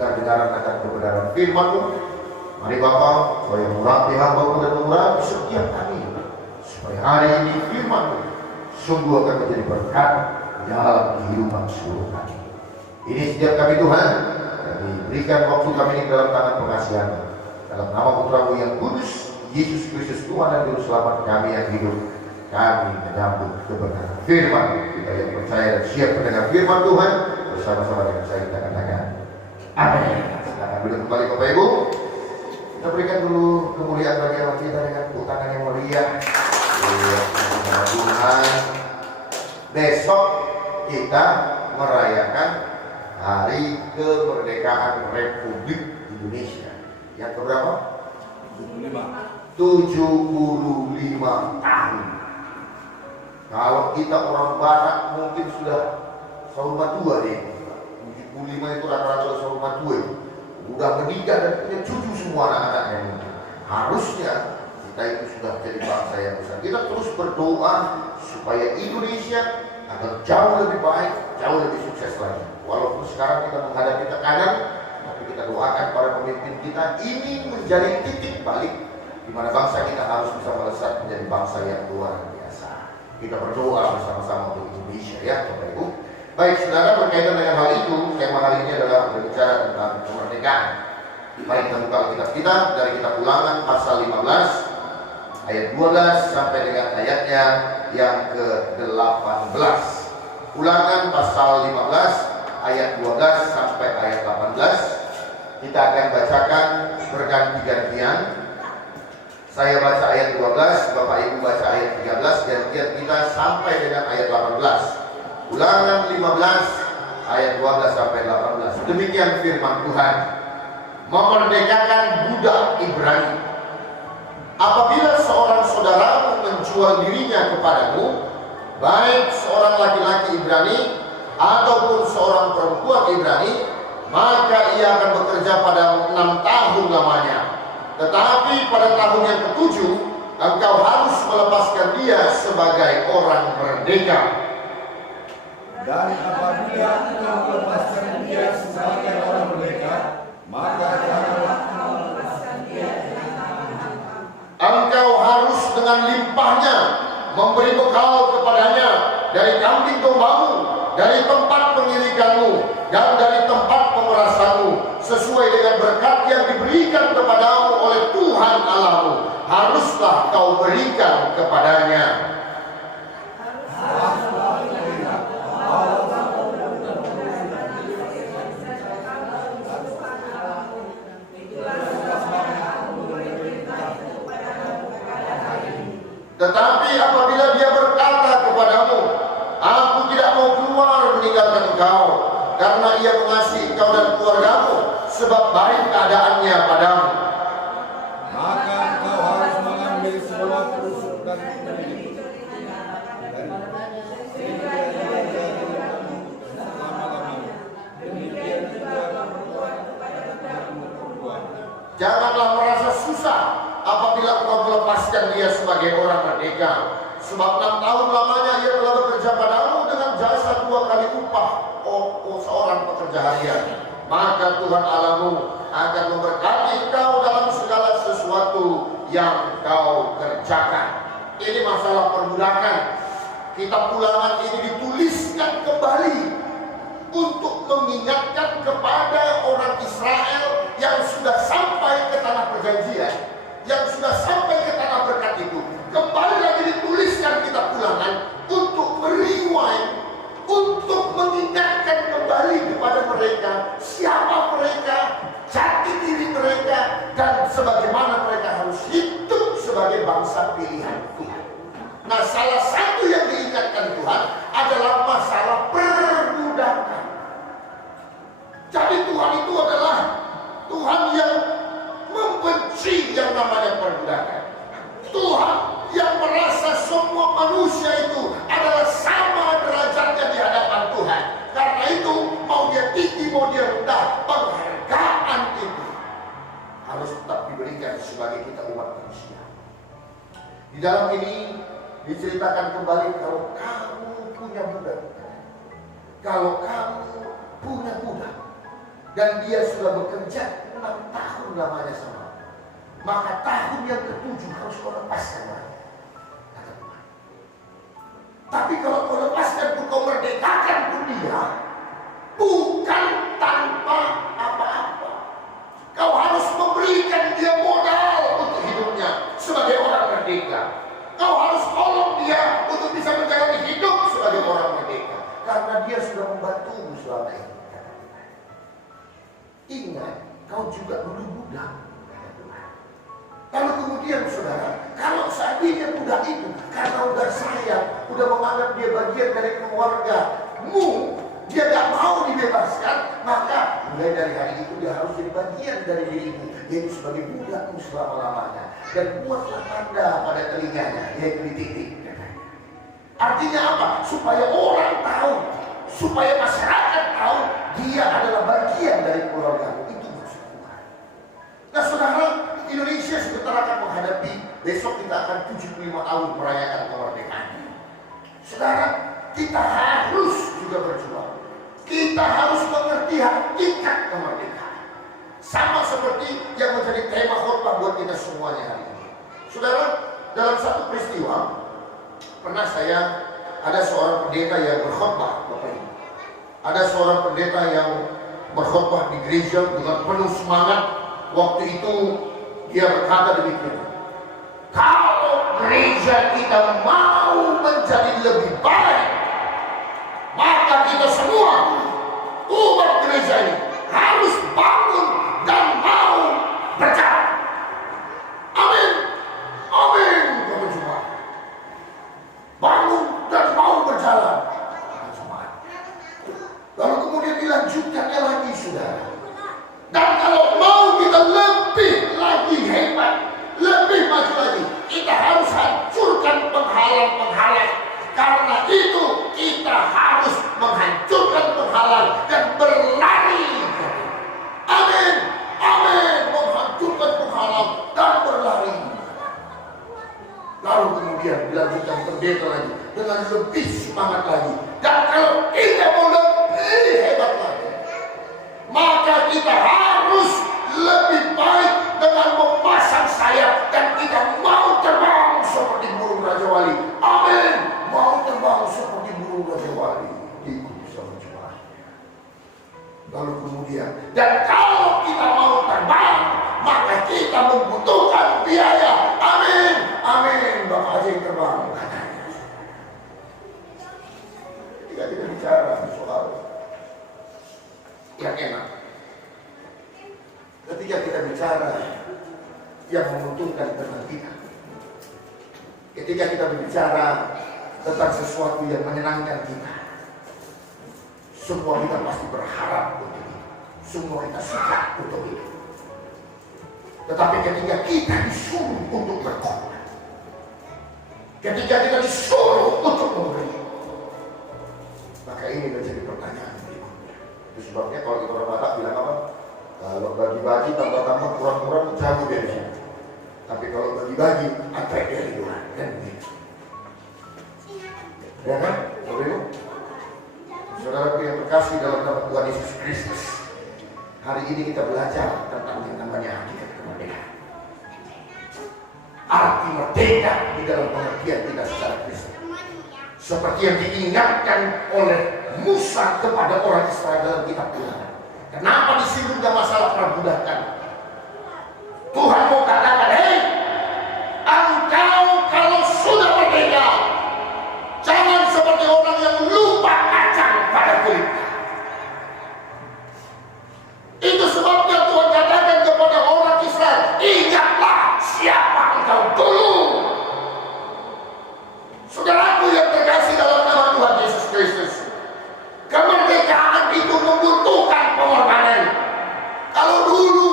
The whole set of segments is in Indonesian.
dengar-dengaran akan kebenaran firman-Mu. Mari Bapa, Kau yang mengurapi hamba-Mu dan mengurapi setiap kami, supaya hari ini firman-Mu sungguh akan menjadi berkat dalam kehidupan seluruh kami. Ini setiap kami Tuhan, kami berikan waktu kami ini dalam tangan pengasihan-Mu. Dalam nama Putra-Mu yang kudus, Yesus Kristus Tuhan dan Juru Selamat kami yang hidup, kami menyambut kebenaran firman. Kita yang percaya dan siap mendengar firman Tuhan, bersama-sama dengan saya kita katakan amin. Silakan duduk kembali Bapak Ibu. Kita berikan dulu kemuliaan bagi Allah kita dengan tepuk tangan yang meriah. Tuhan, besok kita merayakan Hari Kemerdekaan Republik Indonesia. Yang keberapa? 75 tahun. Kalau kita orang Batak mungkin sudah sahur tua deh. 75 itu rata-rata sahur tua. Udah menikah dan punya cucu semua anak-anaknya. Harusnya kita itu sudah jadi bangsa yang besar. Kita terus berdoa supaya Indonesia akan jauh lebih baik, jauh lebih sukses lagi. Walaupun sekarang kita menghadapi tekanan, tapi kita doakan para pemimpin kita ini menjadi titik balik di mana bangsa kita harus bisa melesat menjadi bangsa yang luar biasa. Kita berdoa bersama-sama untuk Indonesia ya Bapak Ibu. Baik saudara, berkaitan dengan hal itu, tema hari ini adalah berbicara tentang kemerdekaan. Mari kita buka Alkitab kita dari kitab Ulangan pasal 15 ayat 12 sampai dengan ayatnya yang ke-18. Ulangan pasal 15 ayat 12 sampai ayat 18. Kita akan bacakan berganti-gantian. Saya baca ayat 12, Bapak Ibu baca ayat 13, gantian kita sampai dengan ayat 18. Ulangan 15 ayat 12 sampai 18. Demikian firman Tuhan. Memerdekakan budak Ibrani. Apabila seorang saudaramu menjual dirinya kepadamu, baik seorang laki-laki Ibrani ataupun seorang perempuan Ibrani, maka ia akan bekerja padamu 6 tahun lamanya. Tetapi pada tahun yang ke-7, engkau harus melepaskan dia sebagai orang merdeka. Dan apabila engkau melepaskan dia sebagai orang merdeka, maka janganlah engkau melepaskan dia dengan tangan. Engkau harus dengan limpahnya memberi bekal kepadanya dari kambing dombamu, dari tempat pengirikanmu, dan dari tempat pemerasanmu, sesuai dengan berkat yang diberikan kepadamu oleh Tuhan Allahmu. Haruslah kau berikan kepadanya. Tetapi apabila dia berkata kepadamu, aku tidak mau keluar meninggalkan engkau, karena ia mengasihi engkau dan keluargamu, sebab baik keadaannya padamu, maka engkau harus mengambil semua tusuk dan janganlah merasa susah apabila engkau melepaskan dia sebagai orang merdeka, sebab 6 tahun lamanya ia telah bekerja padamu dengan jasa 2 kali upah seorang pekerja harian. Maka Tuhan Allahmu akan memberkati engkau dalam segala sesuatu yang kau kerjakan. Ini masalah perbudakan. Kitab Ulangan ini dituliskan kembali untuk mengingatkan kepada orang Israel yang sudah sampai ke tanah perjanjian, yang sudah sampai ke tanah berkat itu. Kembali lagi dituliskan kitab Ulangan untuk merewind, untuk mengingatkan kembali kepada mereka siapa mereka, jati diri mereka, dan sebagaimana mereka harus hidup sebagai bangsa pilihan Tuhan. Nah, salah satu yang diingatkan Tuhan adalah masalah perbudakan. Jadi Tuhan itu adalah Tuhan yang membenci yang namanya perbudakan. Tuhan yang merasa semua manusia itu adalah sama derajatnya di hadapan Tuhan. Karena itu mau dia tinggi mau dia rendah, penghargaan itu harus tetap diberikan sebagai kita umat manusia. Di dalam ini diceritakan kembali kalau kamu punya budak, kalau kamu punya budak, dan dia sudah bekerja 6 tahun lamanya sama, maka tahun yang ke-7 harus kau lepaskan lagi, kata Tuhan. Tapi kalau kau lepaskan pun, kau merdekakan pun dia, bukan tanpa apa-apa. Kau harus memberikan dia modal untuk hidupnya sebagai orang merdeka. Kau harus tolong dia untuk bisa menjalani hidup sebagai orang merdeka, karena dia sudah membantumu selama ini. Ingat, kau juga dulu budak. Lalu kemudian saudara, kalau seandainya budak itu karena udah sayang, udah menganggap dia bagian dari keluargamu, dia gak mau dibebaskan, maka mulai dari hari itu dia harus jadi bagian dari dirimu, yaitu sebagai budakmu selama-lamanya. Dan buatlah tanda pada telinganya, yaitu di titik. Artinya apa? Supaya orang tahu, supaya masyarakat tahu dia adalah bagian dari keluargamu. Itu maksud Tuhan. Nah saudara, Indonesia sebentar akan menghadapi, besok kita akan 75 tahun merayakan kemerdekaan. Saudara, kita harus juga berjuang. Kita harus mengerti hakikat kemerdekaan. Sama seperti yang menjadi tema khotbah buat kita semuanya hari ini. Saudara, dalam satu peristiwa, pernah ada seorang pendeta yang berkhotbah, Bapak Ibu. Ada seorang pendeta yang berkhotbah di gereja dengan penuh semangat. Waktu itu dia berkata demikian, kalau gereja kita mau menjadi lebih baik, maka kita semua umat gereja ini harus bangun dan mau berjalan. Amin. Amin. Bapak Jemaat, bangun dan mau berjalan. Lalu kemudian dilanjutkannya lagi, saudara. Dan kalau mau kita lebih lagi hebat, lebih maju lagi, kita harus hancurkan penghalang-penghalang. Karena itu kita harus menghancurkan penghalang dan berlari. Amin. Amin. Menghancurkan penghalang dan berlari. Lalu kemudian dilanjutkan pendeta lagi dengan lebih semangat lagi. Dan kalau kita mau lebih hebat lagi, maka kita harus lebih baik dengan memasang sayap, dan kita mau terbang seperti burung Raja Wali. Amin. Mau terbang seperti burung Raja Wali. Diikuti sama jemaat. Lalu kemudian, dan kalau kita mau terbang, maka kita membutuhkan biaya. Amin. Amin. Bapak aja yang terbang. Ketika kita bicara soal yang enak, ketika kita bicara yang menguntungkan tentang kita, ketika kita berbicara tentang sesuatu yang menyenangkan kita, semua kita pasti berharap untuk itu, semua kita suka untuk itu. Tetapi ketika kita disuruh untuk berkorban, ketika kita disuruh untuk memberi, maka ini menjadi pertanyaan berikutnya. Itu sebabnya kalau kita orang Batak bilang apa? Kalau bagi-bagi tambah-tambah kurang-kurang jauh dari sini. Tapi kalau bagi-bagi atrek dari Tuhan, kan begitu. Ya kan? Saudara, saudara yang terkasih dalam nama Tuhan Yesus Kristus, hari ini kita belajar tentang yang namanya hakikat kemerdekaan. Arti merdeka di dalam pengertian kita secara Kristen, seperti yang diingatkan oleh Musa kepada orang Israel dalam kitab Ulangan. Kenapa di sini tidak masalah perbudakan? Tuhan mau katakan, hei, engkau kalau sudah merdeka, jangan seperti orang yang lupa kacang pada kulitnya. Itu sebabnya Tuhan katakan kepada orang Israel, ingatlah siapa engkau dulu. Saudaraku yang terkasih dalam nama Tuhan Yesus Kristus, kemerdekaan itu membutuhkan pengorbanan. Kalau dulu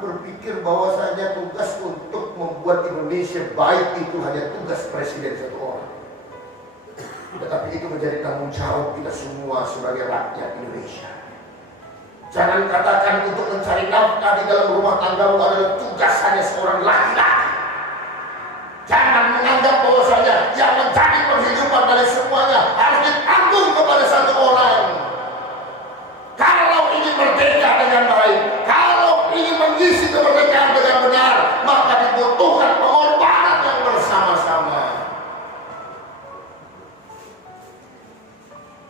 berpikir bahwasanya tugas untuk membuat Indonesia baik itu hanya tugas presiden satu orang. Tetapi itu menjadi tanggung jawab kita semua sebagai rakyat Indonesia. Jangan katakan untuk mencari nafkah di dalam rumah tanggamu adalah tugas hanya seorang laki-laki. Jangan menganggap bahwasanya yang menjadi penghidupan dari semuanya harus ditanggung kepada satu orang. Kalau ingin merdeka dengan baik, kalau ingin mengisi kemerdekaan dengan benar, maka dibutuhkan pengorbanan yang bersama-sama.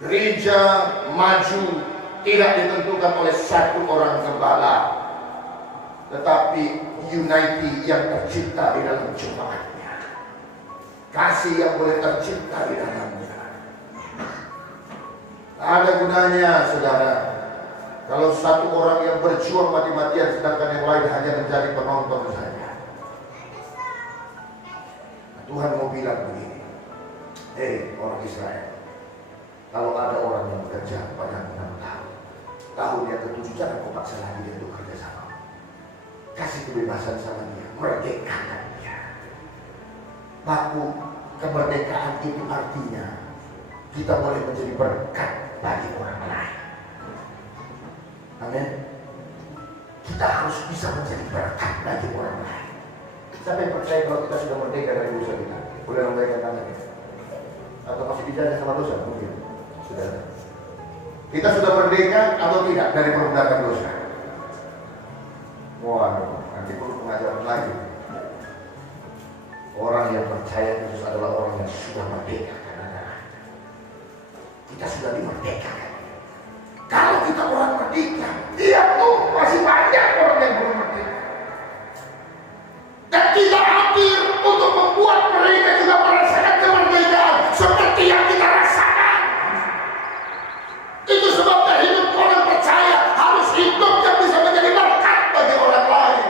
Gereja maju tidak ditentukan oleh satu orang gembala, tetapi unity yang tercipta di dalam jemaatnya, kasih yang boleh tercipta di dalamnya. Ada gunanya, saudara, kalau satu orang yang berjuang mati-matian sedangkan yang lain hanya menjadi penonton saja. Tuhan mau bilang begini, hei orang Israel, kalau ada orang yang bekerja pada 6 tahun yang ke-7 jangan kau paksa lagi dia untuk kerja sama. Kasih kebebasan sama dia, merdekakan dia. Baku kemerdekaan itu artinya kita boleh menjadi berkat bagi orang lain. Amin. Kita harus bisa menjadi berkat bagi orang lain. Siapa yang percaya kalau kita sudah merdeka dari dosa kita? Boleh lambaikan tangannya. Atau masih dijajah sama dosa? Mungkin. Sudah. Kita sudah merdeka atau tidak dari perbudakan dosa? Waduh, nanti perlu pengajaran lagi. Orang yang percaya Yesus adalah orang yang sudah merdeka karena darahnya. Kita sudah dimerdekakan. Kalau kita orang merdeka, dia tuh masih banyak orang yang belum merdeka. Dan kita hadir untuk membuat mereka juga merasakan kemerdekaan seperti yang kita rasakan. Itu sebabnya hidup orang percaya harus hidup yang bisa menjadi berkat bagi orang lain.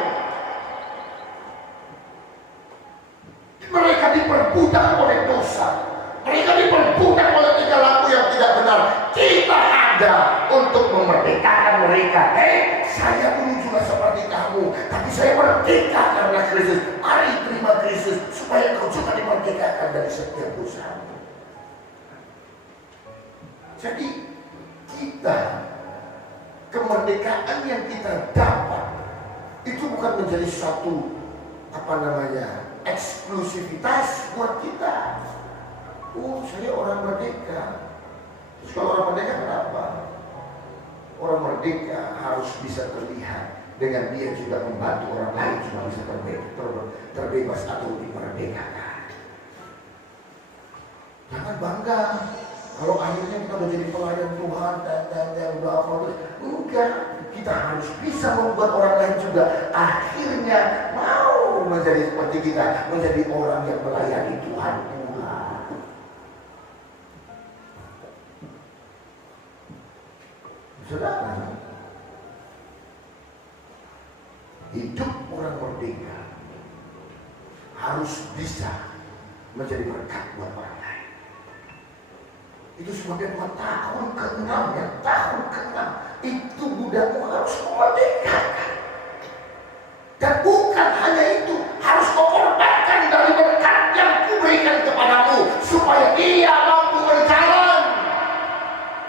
Mereka diperbudak oleh dosa, mereka diperbudak oleh tingkah laku yang tidak benar. Kita ada untuk memerdekakan mereka. Hei, saya dulu juga seperti kamu, tapi saya merdeka karena Kristus. Mari terima Kristus supaya kau juga dimerdekakan dari setiap dosa. Jadi kita, kemerdekaan yang kita dapat itu bukan menjadi satu eksklusivitas buat kita. Oh, saya orang merdeka. Terus kalau orang merdeka kenapa? Orang merdeka harus bisa terlihat dengan dia juga membantu orang lain supaya bisa terbebas atau dimerdekakan. Jangan bangga kalau akhirnya kita udah jadi pelayan Tuhan dan udah apa terus. Enggak, kita harus bisa membuat orang lain juga akhirnya mau menjadi seperti kita, menjadi orang yang melayani Tuhan. Saudara, hidup orang merdeka harus bisa menjadi berkat buat orang lain. Itu sebabnya buat tahun ke-6 itu budakmu harus memerdekakan. Dan bukan hanya itu, harus mengorbankan dari berkat yang kuberikan kepadamu supaya dia mampu berjalan,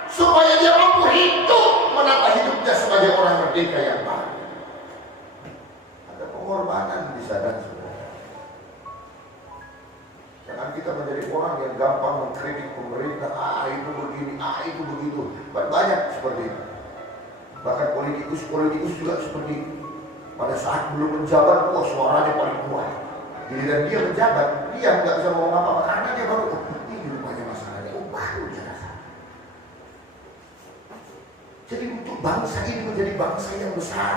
supaya dia mampu hidup menata hidupnya sebagai orang merdeka yang baru. Ada pengorbanan di sana, saudara. Jangan kita menjadi orang yang gampang mengkritik pemerintah, itu begini, itu begitu. Banyak seperti itu. Bahkan politikus juga seperti itu. Pada saat belum menjabat, suaranya paling kuat. Giliran dia menjabat, dia nggak bisa ngomong apa-apa karena dia baru, ini rupanya masalahnya, baru dia rasa. Jadi untuk bangsa ini menjadi bangsa yang besar,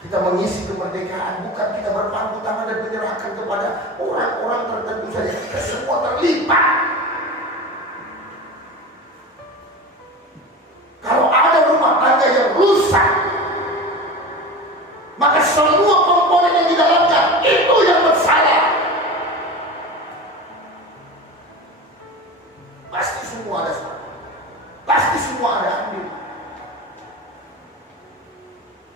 kita mengisi kemerdekaan bukan kita berpangku tangan dan menyerahkan kepada orang-orang tertentu saja. Kita semua terlibat. Kalau ada rumah tangga yang rusak, maka semua komponen yang di dalamnya itu yang bersalah. Pasti semua ada salah, pasti semua ada andil.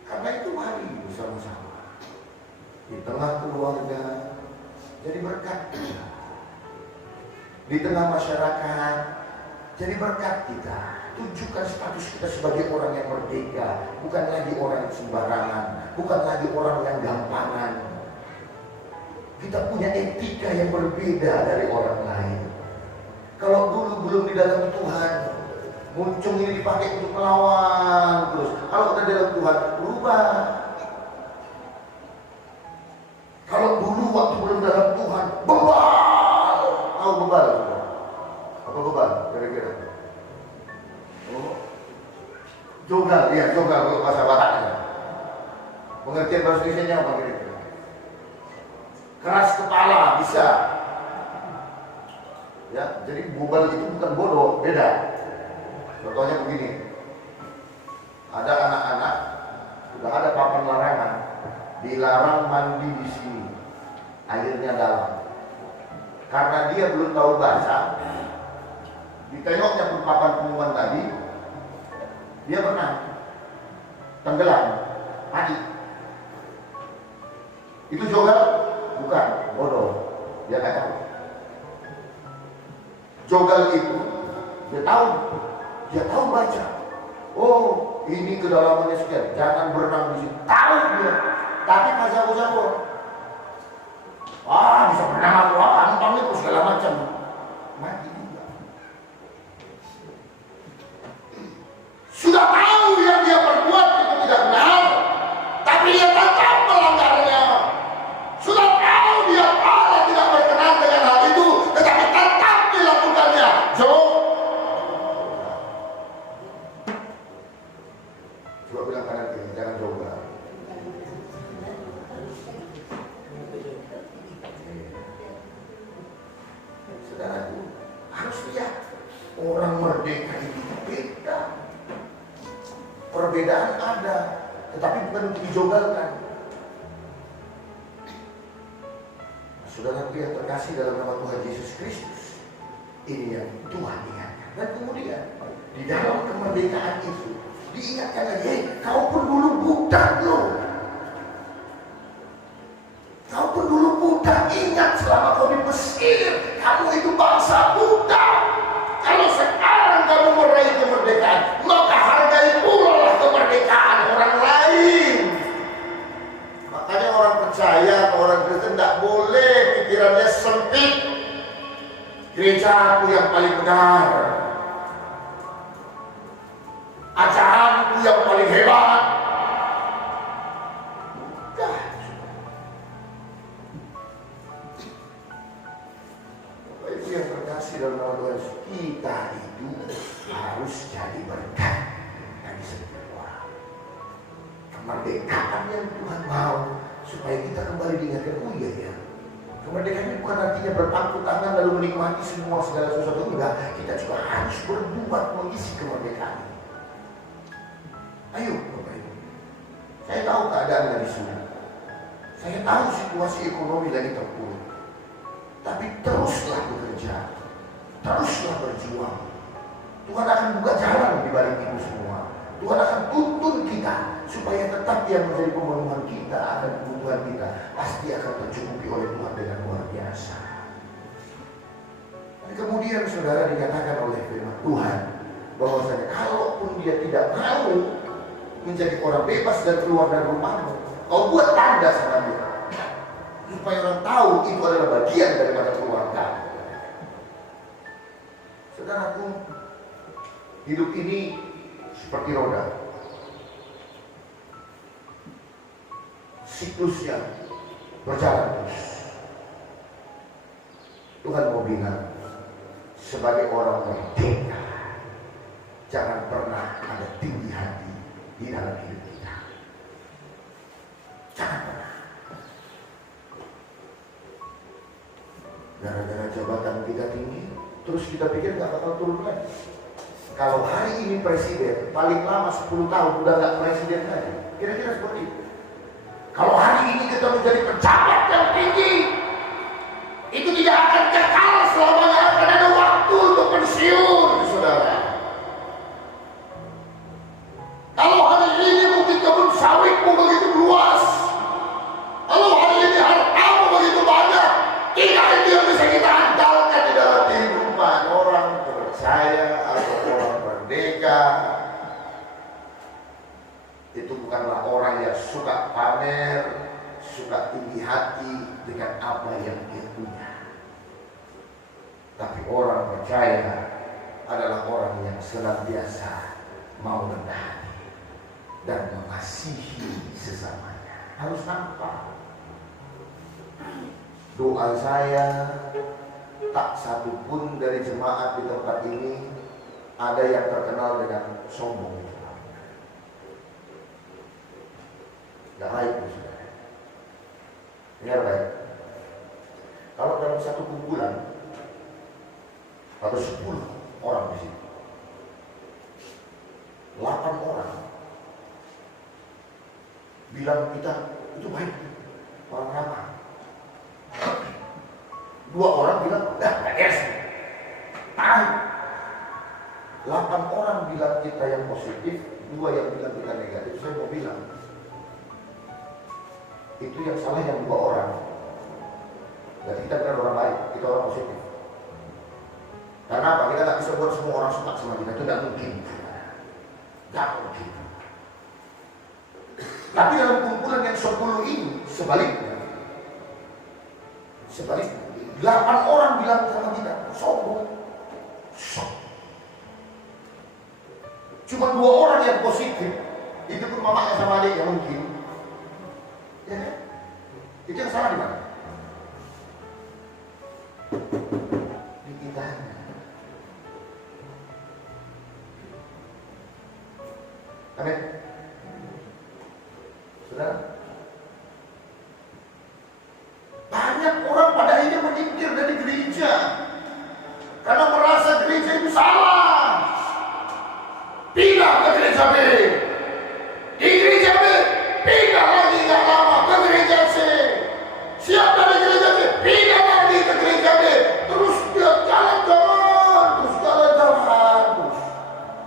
Karena itu mari bersama tengah keluarga jadi berkat, di tengah masyarakat jadi berkat kita. Tunjukkan status kita sebagai orang yang merdeka, bukan lagi orang yang sembarangan, bukan lagi orang yang gampangan. Kita punya etika yang berbeda dari orang lain. Kalau dulu belum di dalam Tuhan, muncung ini dipakai untuk melawan terus. Kalau udah dalam Tuhan, berubah. Kalau dulu waktu belum dalam Tuhan, bebal. Tahu bebal? Apa bebal? Kira-kira? Oh. Jogal, ya jogal kalau bahasa Bataknya. Pengertian bahasa Indonesia apa kira-kira? Keras kepala, bisa. Ya, jadi bubal itu bukan bodoh, beda. Contohnya begini, ada anak-anak sudah ada papan larangan, dilarang mandi di sini, airnya dalam. Karena dia belum tahu bahasa, ditengoknya papan pengumuman tadi, dia berenang, tenggelam, mati. Itu jogal? Bukan, bodoh, dia nggak tahu. Jogal itu dia tahu baca. Oh, ini kedalamannya sekian, jangan berenang di sini. Tahu dia, tapi nggak jago-jago. Bisa berenang aku, gampang itu segala macam. Mati juga. Sudah tahu yang dia perbuat itu tidak benar, tapi dia tetap melanggarnya. Sudah tahu dia tidak berkenan dengan hal itu, tetapi tetap dilakukannya. Coba bilang kanan kiri, jangan coba. Saudaraku, harus lihat orang merdeka itu beda. Perbedaan ada, tetapi bukan untuk dijogalkan. Saudaraku yang terkasih dalam nama Tuhan Yesus Kristus, ini yang Tuhan ingatkan. Dan kemudian di dalam kemerdekaan itu diingatkan lagi, kau pun dulu budak loh. Kau pun dulu budak, ingat selama kau di Mesir, kamu itu bangsa budak. Kalau sekarang kamu meraih kemerdekaan, maka hargai pula kemerdekaan orang lain. Makanya orang percaya, orang Kristen tidak boleh pikirannya sempit. Gereja aku yang paling benar, ajaranku yang paling hebat. Bukan. Bapak Ibu yang terkasih dalam nama Tuhan, kita itu harus jadi berkat bagi setiap orang. Kemerdekaan yang Tuhan mau supaya kita kembali diingatkan, oh iya ya, kemerdekaan ini bukan artinya berpangku tangan lalu menikmati semua segala sesuatu. Enggak, kita juga harus berbuat mengisi kemerdekaan. Ayo Bapak Ibu, saya tahu keadaan lagi sulit, saya tahu situasi ekonomi lagi terpuruk, tapi teruslah bekerja, teruslah berjuang. Tuhan akan buka jalan di balik itu semua. Tuhan akan tuntun kita supaya tetap yang menjadi pemenuhan kita akan kebutuhan kita pasti akan tercukupi oleh Tuhan dengan luar biasa. Dan kemudian saudara dikatakan oleh firman Tuhan bahwasanya kalaupun dia tidak mau menjadi orang bebas dan keluar dari rumahmu, kau buat tanda sama dia supaya orang tahu itu adalah bagian daripada keluarga. Saudaraku, hidup ini seperti roda, siklusnya berjalan terus. Tuhan mau bilang, sebagai orang merdeka, jangan pernah ada tinggi hati di dalam hidup kita. Jangan pernah. Gara-gara jabatan kita tinggi, terus kita pikir gak bakal turun lagi. Kalau hari ini presiden, paling lama 10 tahun udah gak presiden lagi. Kira-kira seperti itu. Kalau hari ini kita menjadi pejabat yang tinggi, itu tidak akan kekal selamanya, akan ada waktu untuk pensiun, saudara. Kalau hari ini mungkin kebun sawitmu begitu luas, kalau hari ini suka pamer, suka tinggi hati dengan apa yang dia punya. Tapi orang percaya adalah orang yang senantiasa mau rendah hati dan mengasihi sesamanya. Harus nampak. Doa saya, tak satu pun dari jemaat di tempat ini ada yang terkenal dengan sombong. Gak baik, saudara. Dengar baik. Kalau dalam satu kumpulan atau 10 orang di situ, 8 orang bilang kita itu baik, orang ramah. 2 orang bilang dah yes. 8 orang bilang kita yang positif, 2 yang bilang kita negatif. Saya mau bilang itu yang salah yang 2 orang. Jadi kita bukan orang baik, kita orang positif. Karena apa? Kita nggak bisa buat semua orang suka sama kita, itu nggak mungkin. Nggak mungkin. Tapi dalam kumpulan yang 10 ini sebaliknya, 8 orang bilang sama kita sombong. Cuma 2 orang yang positif, itu pun mamanya sama adiknya mungkin. Ya, itu yang salah di mana? Di kitanya. Amin. Saudara, banyak orang pada akhirnya menyingkir dari gereja karena merasa gereja itu salah. Pindah ke gereja B. Di gereja B, pindah lagi gak lama ke gereja C. Siap dari gereja C, pindah lagi ke gereja B. Terus dia jalan-jalan, terus.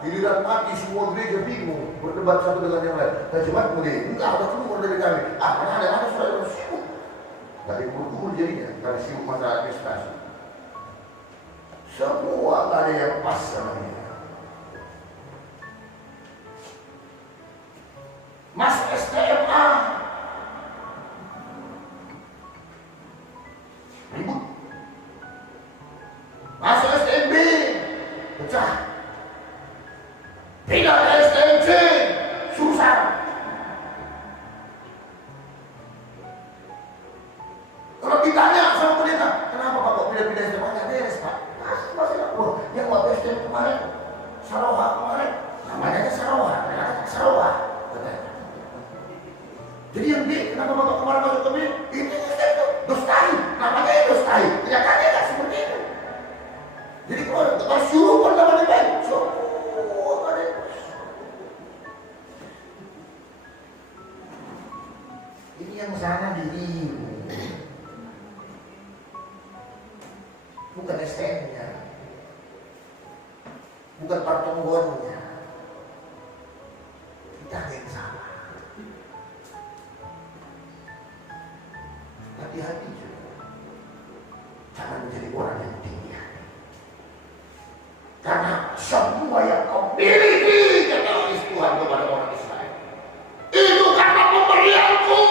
Giliran mati semua gereja bingung, berdebat satu dengan yang lain. Dan cuma kemudian, enggak ada keluar dari kami. Mana ada saudara sibuk. Gak dikubur jadinya, karena sibuk masalah administrasi. Semua gak ada yang pas sama dia. Mas STMA ribut, masuk STMB pecah, pindah ke STMC susah. Kalau ditanya sama pendeta, kenapa Pak kok pindah-pindah STMA? Nggak beres Pak. Masih wah, yang waktu STM kemarin, Sarawak kemarin, namanya aja Sarawak. Jadi yang B, kenapa Bapak kemarin masuk ke B? Ini Dostai, namanya Dostai. Kenyataannya nggak seperti itu. Jadi kalau suruh pun namanya baik, semua ada. Ini yang sana dirimu, bukan STM-nya, bukan partonggonnya. Kita yang salah. Hati-hati juga. Jangan menjadi orang yang tinggi hati. Karena semua yang kau miliki kata Tuhan kepada orang Israel, itu karena pemberianku.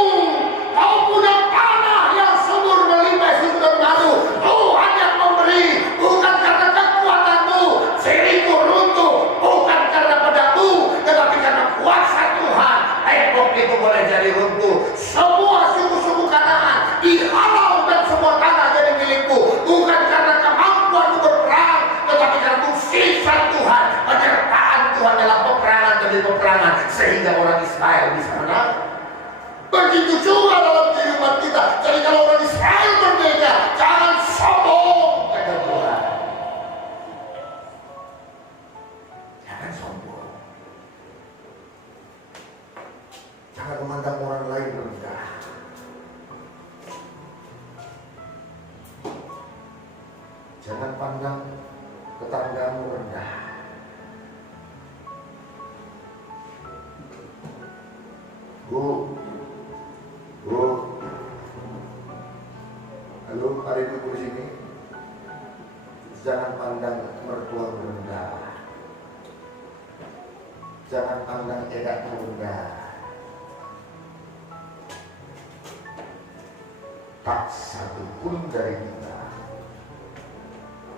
Kau punya tanah yang subur melimpah susu dan madu. Tuhan yang memberi, bukan karena kekuatanmu. Siriku runtuh, bukan karena pedamu, tetapi karena kuasa Tuhan. Tembok itu boleh jadi runtuh. Semua suku-suku Kanaan dihalau dan semua tanah jadi milikku, bukan karena kemampuanmu berperang, tetapi karena mukjizat Tuhan, penyertaan Tuhan dalam peperangan demi peperangan, sehingga orang Israel bisa menang. Begitu juga dalam kehidupan kita. Jadi kalau orang Israel berbeda, jangan sombong, kata Tuhan. Jangan sombong. Jangan memandang orang lain rendah. Jangan pandang tetanggamu rendah. Bu, halo, ada ibu di sini. Jangan pandang mertua rendah. Jangan pandang edakmu rendah. tak satu pun dari kita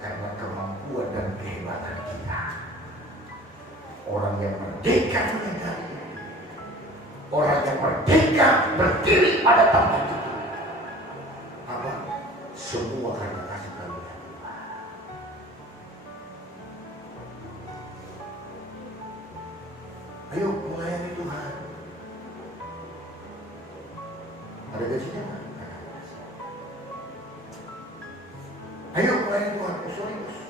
karena kemampuan dan kehebatan kita. Orang yang merdeka menyadari, orang yang merdeka berdiri pada tempat itu. Apa? Semua karena kasih karunia Tuhan. Ayo melayani Tuhan. Ada gajinya kan? Ayo melayani Tuhan. Sorry bos,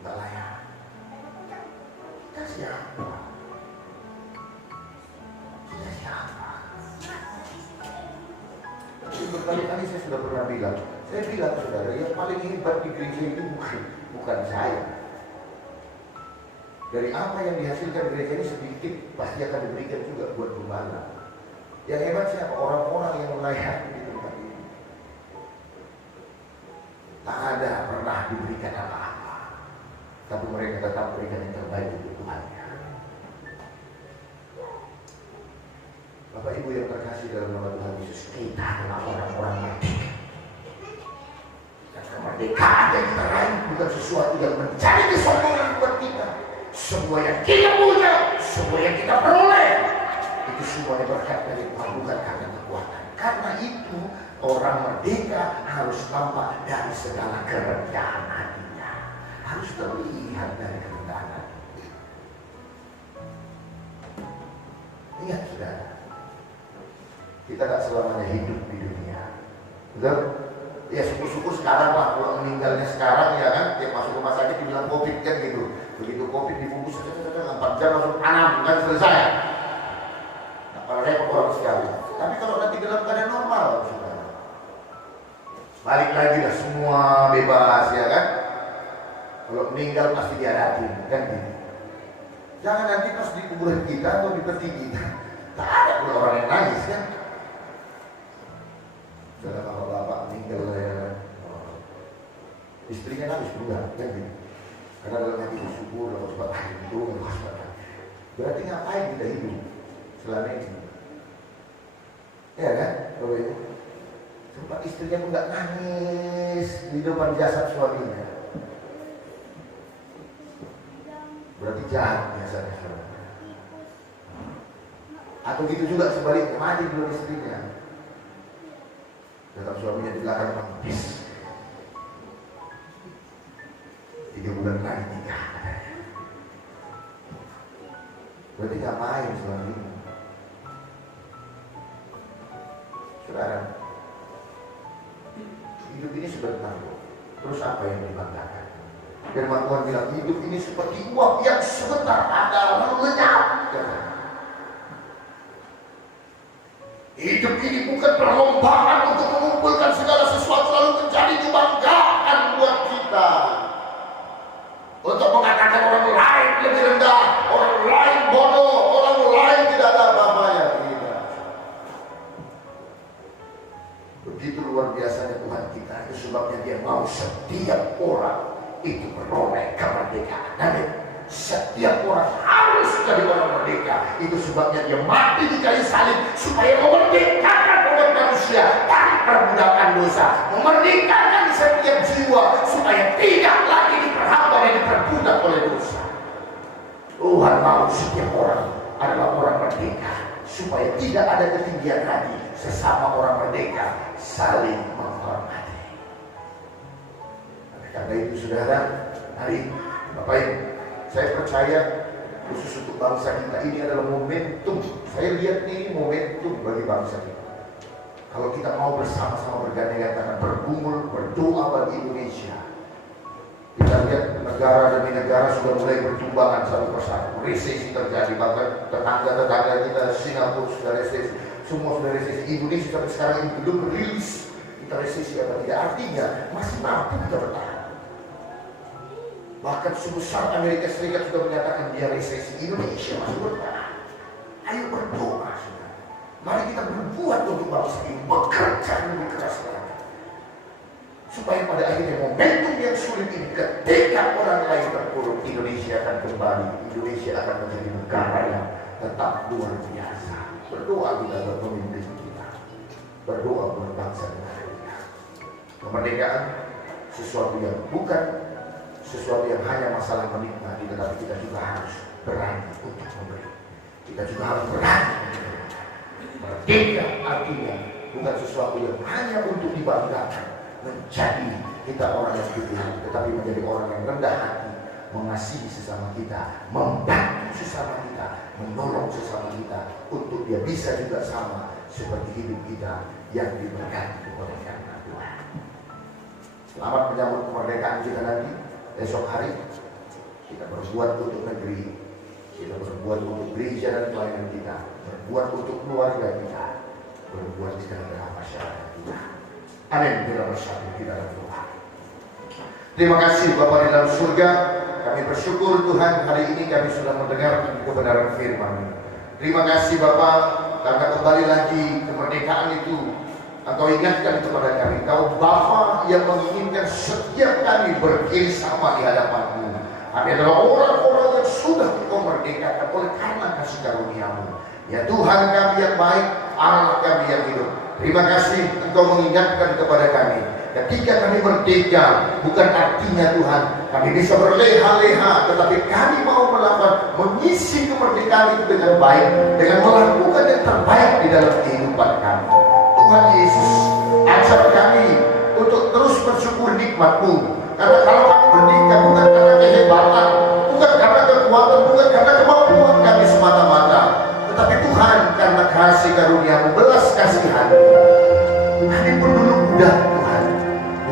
nggak layak. Kita siapa? Kita siapa? Berkali-kali saya sudah pernah bilang, saudara, yang paling hebat di gereja itu bukan saya. Dari apa yang dihasilkan gereja ini sedikit pasti akan diberikan juga buat gembala. Yang hebat siapa? Orang-orang yang melayani di tempat ini. Tak ada pernah diberikan apa-apa, tapi mereka tetap berikan yang terbaik untuk Tuhannya. Bapak Ibu yang terkasih dalam nama Tuhan Yesus, kita adalah orang-orang merdeka. Dan kemerdekaan yang kita raih bukan sesuatu yang mencari kesombongan buat kita. Semua yang kita punya, semua yang kita peroleh, itu semuanya berkat dari Tuhan, bukan karena kekuatan. Karena itu orang merdeka harus tampak dari segala kerendahan hatinya, harus terlihat dari kerendahan hati. Ingat saudara, kita gak selamanya hidup di dunia, betul? Ya syukur-syukur sekarang lah, kalau meninggalnya sekarang ya kan, tiap masuk rumah sakit dibilang COVID kan gitu. Begitu COVID dibungkus, 4 jam langsung tanam, kan selesai. Nah, kalau repot orang sekali. Tapi kalau nanti dalam keadaan normal, saudara, balik lagi lah, semua bebas ya kan. Kalau meninggal pasti dihadapi, kan gitu. Jangan nanti pas di kuburan kita atau di peti kita, tak ada pula orang yang nangis kan. Saudara, kalau bapak meninggal ya, istrinya nangis juga, kan gitu. Karena dalam hati bersyukur, dalam sebab itu, berarti ngapain kita hidup selama ini? Ya kan, Bapak Ibu? Sempat istrinya pun gak nangis di depan jasad suaminya. Berarti jahat biasanya. Atau gitu juga sebaliknya, mati belum istrinya. Datang suaminya di belakang habis. 3 bulan lagi nikah. Berarti ngapain selama ini? Saudara, hidup ini sebentar loh. Terus apa yang dibanggakan? Firman Tuhan bilang hidup ini seperti uap yang sebentar ada lalu lenyap. Hidup ini bukan perlombaan untuk mengumpulkan segala sesuatu lalu menjadi kebanggaan buat kita. Untuk mengatakan orang lain lebih rendah, orang lain bodoh, orang lain tidak ada apa-apanya. Tidak. Begitu luar biasanya Tuhan kita. Itu sebabnya Dia mau setiap orang itu beroleh kemerdekaan. Amin. Setiap orang harus jadi orang merdeka. Itu sebabnya Dia mati di kayu salib supaya memerdekakan umat manusia dari perbudakan dosa, memerdekakan setiap jiwa supaya tidak lagi diperhamba dan diperbudak oleh dosa. Tuhan mau setiap orang adalah orang merdeka supaya tidak ada ketinggian hati. Sesama orang merdeka saling menghormati. Karena itu saudara, hari Bapak Ibu, saya percaya khusus untuk bangsa kita ini adalah momentum. Saya lihat ini momentum bagi bangsa kita. Kalau kita mau bersama-sama bergandengan tangan, bergumul, berdoa bagi Indonesia. Kita lihat negara demi negara sudah mulai bertumbangan satu persatu. Resesi terjadi, bahkan tetangga-tetangga kita Singapura sudah resesi, semua sudah resesi. Indonesia sampai sekarang ini belum rilis kita resesi apa tidak. Artinya masih mampu kita bertahan. Bahkan sebesar Amerika Serikat sudah menyatakan dia resesi, Indonesia masih bertahan. Ayo berdoa, saudara. Mari kita berbuat untuk bangsa ini, bekerja lebih keras lagi. Supaya pada akhirnya momentum yang sulit ini, ketika orang lain terpuruk, Indonesia akan kembali. Indonesia akan menjadi negara yang tetap luar biasa. Berdoa kita buat pemimpin kita. berdoa buat bangsa dan negara kita. Kemerdekaan sesuatu yang bukan sesuatu yang hanya masalah menikmati, tetapi kita juga harus berani untuk memberi. Kita juga harus berani untuk memberi. Merdeka artinya bukan sesuatu yang hanya untuk dibanggakan, menjadi kita orang yang begitu, tetapi menjadi orang yang rendah hati, mengasihi sesama kita, membantu sesama kita, menolong sesama kita, untuk dia bisa juga sama seperti hidup kita yang diberkati oleh karena Tuhan. Selamat menyambut kemerdekaan kita nanti. Esok hari kita berbuat untuk negeri, kita berbuat untuk gereja dan pelayanan kita, berbuat untuk keluarga kita, berbuat di dalam masyarakat kita. Amin. Kita bersatu di dalam Tuhan. Terima kasih Bapa di dalam surga. Kami bersyukur Tuhan, hari ini kami sudah mendengarkan kebenaran firman. Terima kasih Bapa, karena kembali lagi kemerdekaan itu Engkau ingatkan kepada kami, Kau Bapa yang menginginkan setiap kami berdiri sama di hadapan-Mu. Kami adalah orang-orang yang sudah Engkau merdekakan oleh karena kasih karunia-Mu. Ya Tuhan kami yang baik, Allah kami yang hidup. Terima kasih Engkau mengingatkan kepada kami. Ketika kami merdeka, bukan artinya Tuhan kami bisa berleha-leha, tetapi kami mau melakukan, mengisi kemerdekaan itu dengan baik, dengan melakukan yang terbaik di dalam kehidupan kami. Tuhan Yesus, ajar kami untuk terus bersyukur nikmat-Mu. Karena kalau kami merdeka bukan karena kehebatan, bukan karena kekuatan, bukan karena kemampuan kami semata-mata, tetapi Tuhan karena kasih karunia-Mu, belas kasihan-Mu. Kami pun dulu budak Tuhan,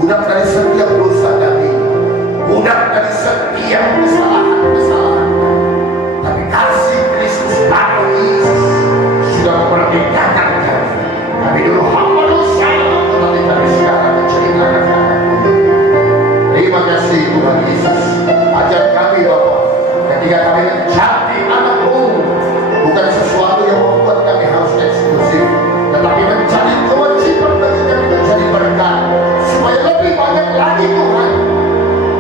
budak dari setiap dosa kami, budak dari setiap kesalahan-kesalahan kami. Tapi kasih Kristus atau Yesus sudah memerdekakan kami. Kami dulu hamba dosa, tetapi kami sekarang menjadi anak-anak-Mu. Terima kasih Tuhan Yesus. Ajar kami Bapa, ketika kami menjadi anak-Mu, bukan sesuatu yang membuat kami harus eksklusif, tetapi menjadi kewajiban bagi kami menjadi berkat, supaya lebih banyak lagi Tuhan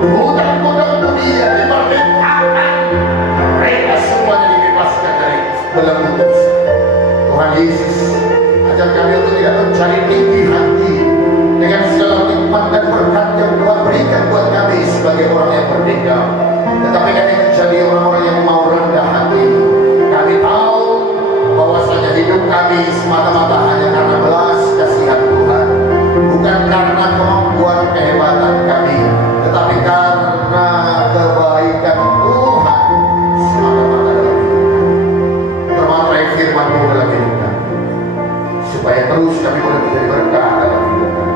budak-budak dunia dimerdekakan, mereka semuanya dibebaskan dari belenggu dosa. Tuhan Yesus, ajar kami untuk tidak mencari tinggi hati dengan segala nikmat dan berkat yang Tuhan berikan buat kami sebagai orang yang merdeka, tetapi kami menjadi orang-orang yang mau rendah hati. Kami tahu bahwasanya hidup kami semata-mata hanya karena belas kasihan Tuhan, bukan karena kemampuan kehebatan kami, tetapi karena kebaikan Tuhan semata-mata dalam hidup kami. Termaterai firman-Mu dalam hidup kami, supaya terus kami boleh menjadi berkah dalam hidup kami.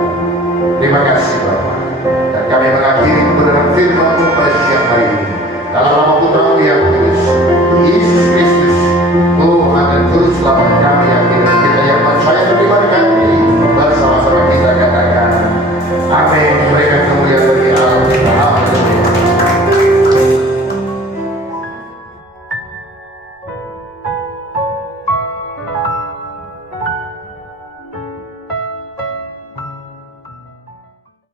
Terima kasih Bapak, dan kami mengakhiri